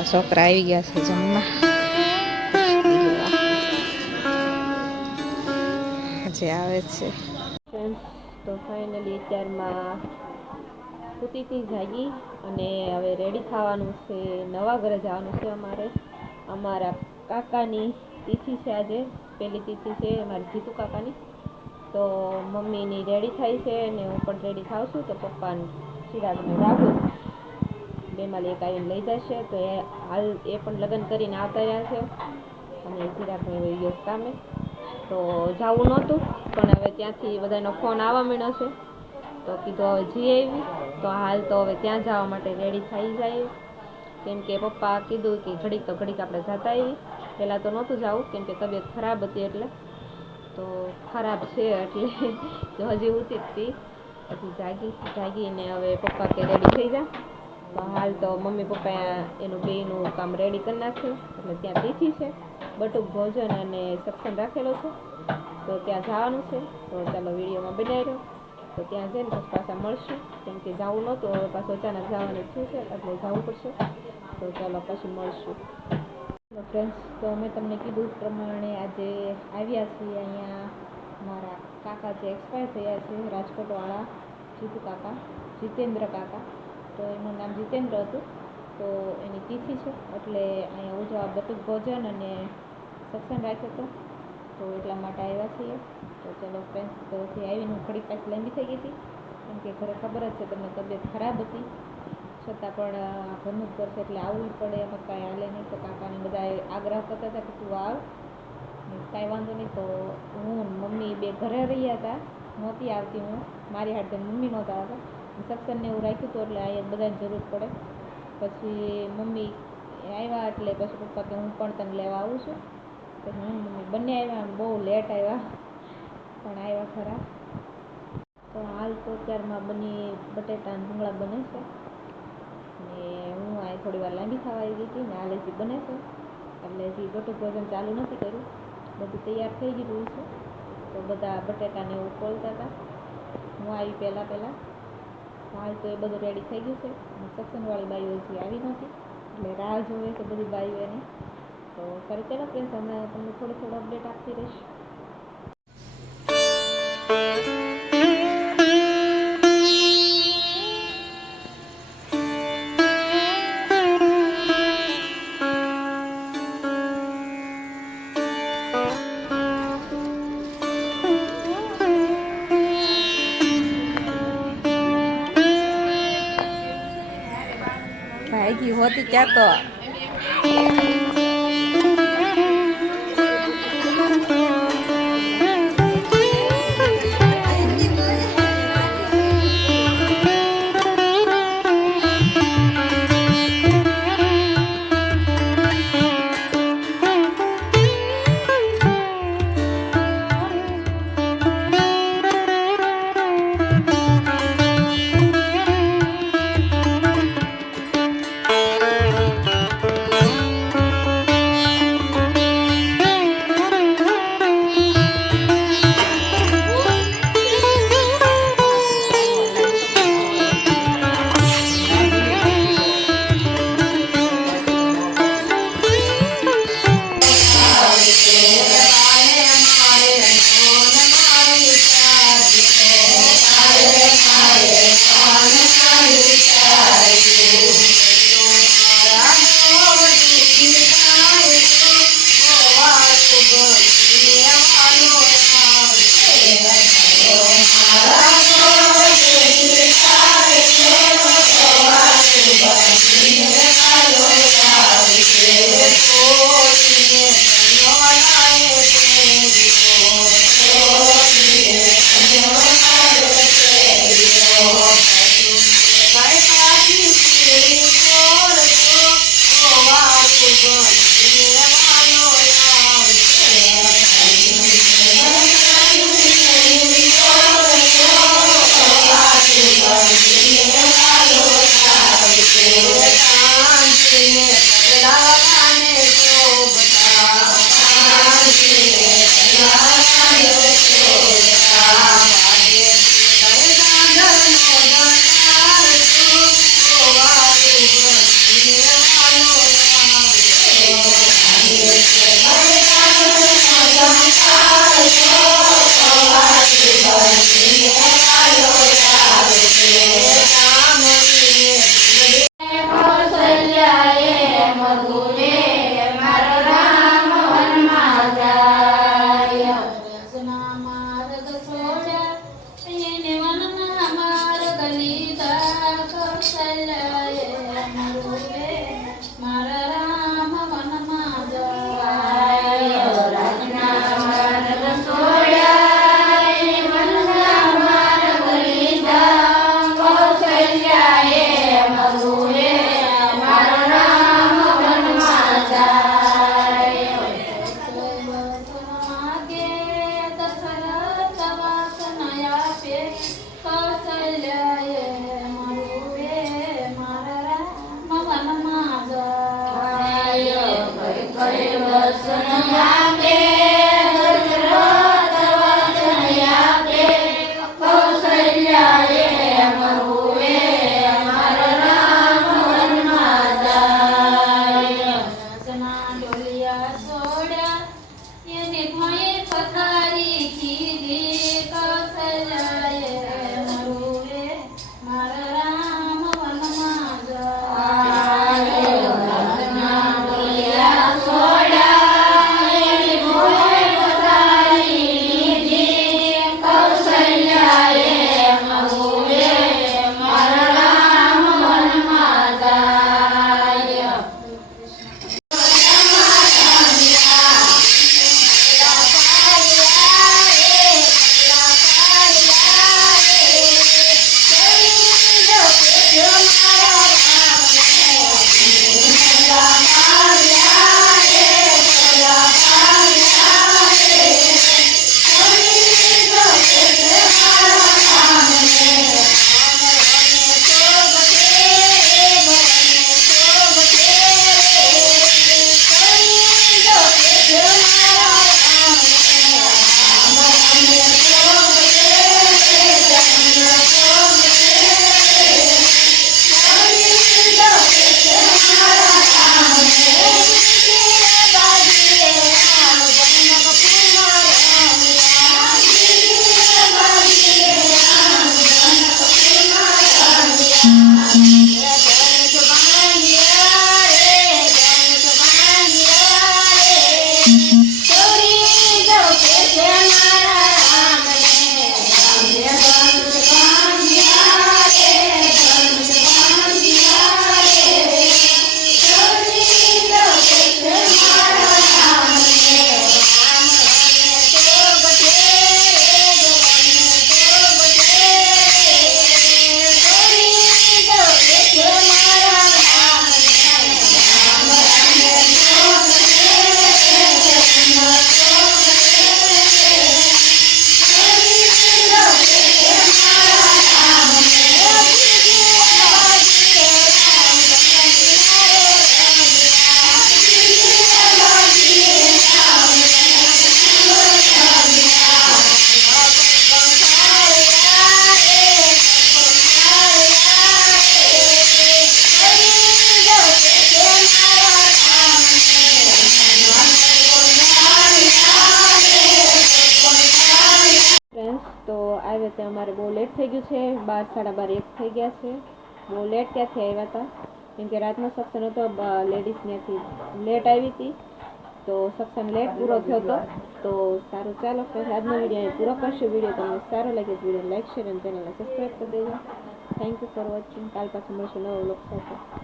બધા છોકરા આવી ગયા છે જમવા. જે આવે છે તો ફાઇનલી અત્યારમાં કુતીથી જાગી અને હવે રેડી થવાનું છે. નવા ઘરે જવાનું છે. અમારા કાકાની તિથિ છે આજે, પહેલી તિથિ છે અમારી જીતુ કાકાની. તો મમ્મીની રેડી થાય છે અને હું પણ રેડી થાઉં છું. તો પપ્પાને ચિરાગને રાખું બેમાંથી એક આવીને લઈ જશે. તો હાલ એ પણ લગ્ન કરીને આવતા રહ્યા છે અને ચિરાગને ગયો કામે. તો જવું નહોતું પણ હવે ત્યાંથી બધાનો ફોન આવવા માંડ્યો છે. તો કીધું હવે જઈ આવી. તો હાલ તો હવે ત્યાં જવા માટે રેડી થઈ જાય. કેમ કે પપ્પા કીધું કે ઘડીક તો ઘડીક આપણે જતા આવી. પહેલાં તો નહોતું જવું કેમ કે તબિયત ખરાબ હતી એટલે. તો ખરાબ છે એટલે તો હજી ઉતી જ હતી. પછી જાગીને હવે પપ્પા કે રેડી થઈ જા. તો હાલ તો મમ્મી પપ્પા એનું બેયનું કામ રેડી કરી નાખ્યું. એટલે ત્યાં તિથિ છે, બટુક ભોજન અને સત્સંગ રાખેલો છે. તો ત્યાં જવાનું છે. તો ચાલો વિડીયોમાં બનાવી રહ્યો. તો ત્યાં જઈને પછી પાછા મળશું. કેમ કે જવું નહોતું, હવે પાછું અચાનક જવાનું થયું છે એટલે જવું પડશે. તો ચાલો પછી મળશું. ફ્રેન્ડ્સ, તો અમે તમને કીધું પ્રમાણે આજે આવ્યા છીએ અહીંયા. મારા કાકા જે એક્સપાયર થયા છે, રાજકોટવાળા જીતુ કાકા, જીતેન્દ્ર કાકા. તો એનું નામ જીતેન્દ્ર હતું. તો એની તિથિ છે એટલે અહીંયા ઉજવા બટુક ભોજન અને સત્સંગ રાખ્યો હતો. તો એટલા માટે આવ્યા છીએ. તો ચલો ફ્રેન્ડ્સ, તો આવીને ઘડી પાછી લાંબી થઈ ગઈ હતી કેમ કે ઘરે ખબર જ છે તમને તબિયત ખરાબ હતી. છતાં પણ ઘરનું જ કરશે એટલે આવવું પડે. એમાં કાંઈ હાલે નહીં. તો કાકાને બધા આગ્રહ કરતા હતા કે તું આવ, કાંઈ વાંધો નહીં. તો હું મમ્મી બે ઘરે રહ્યા હતા, નહોતી આવતી હું. મારી હાથે મમ્મી નહોતા આવતા. સત્સંગને એવું રાખ્યું હતું એટલે અહીંયા બધાને જરૂર પડે. પછી મમ્મી આવ્યા એટલે પછી પપ્પા કે હું પણ તને લેવા આવું છું. તો હું મમ્મી બંને આવ્યા. બહુ લેટ આવ્યા પણ આવ્યા ખરા. તો હાલ તો અત્યારમાં બટેટા અને ભૂંગળા બને છે ને હું આ થોડી વાર લાંબી થવા આવી હતી ને હાલ હજી બને છે. એટલે હજી બટુક ભોજન ચાલુ નથી કર્યું, બધું તૈયાર થઈ ગયું છે. તો બધા બટેટાને એવું ખોલતા હતા હું આવી પહેલાં. હાલ તો એ બધું રેડી થઈ ગયું છે. સત્સંગવાળી બાઈઓ હજી આવી નહોતી એટલે રાહ જોવે છે બધી બાઈઓ એની. તો સારું ચાલો ફ્રેન્ડ્સ, અમે તમને થોડું અપડેટ આપતી રહીશ. ભાઈ હોતી ત્યાં તો તો આવ્યા ત્યાં અમારે બહુ લેટ થઈ ગયું છે, 12, 12:30 1 થઈ ગયા છે. બહુ લેટ ત્યાંથી આવ્યા હતા કેમ કે રાતનો સત્સંગ હતો, લેડીઝ ત્યાંથી લેટ આવી હતી તો સત્સંગ લેટ પૂરો થયો હતો. તો સારું, ચાલો ફ્રેન્ડ, આજનો વિડીયો પૂરો કરશું. વિડીયો તમને સારો લાગે તો વિડીયો લાઈક, શેર અને ચેનલને સબસ્ક્રાઈબ કરી દેજો. Thank you for watching. કાલ પાછું મળશું નવો વ્લોગ સાથે.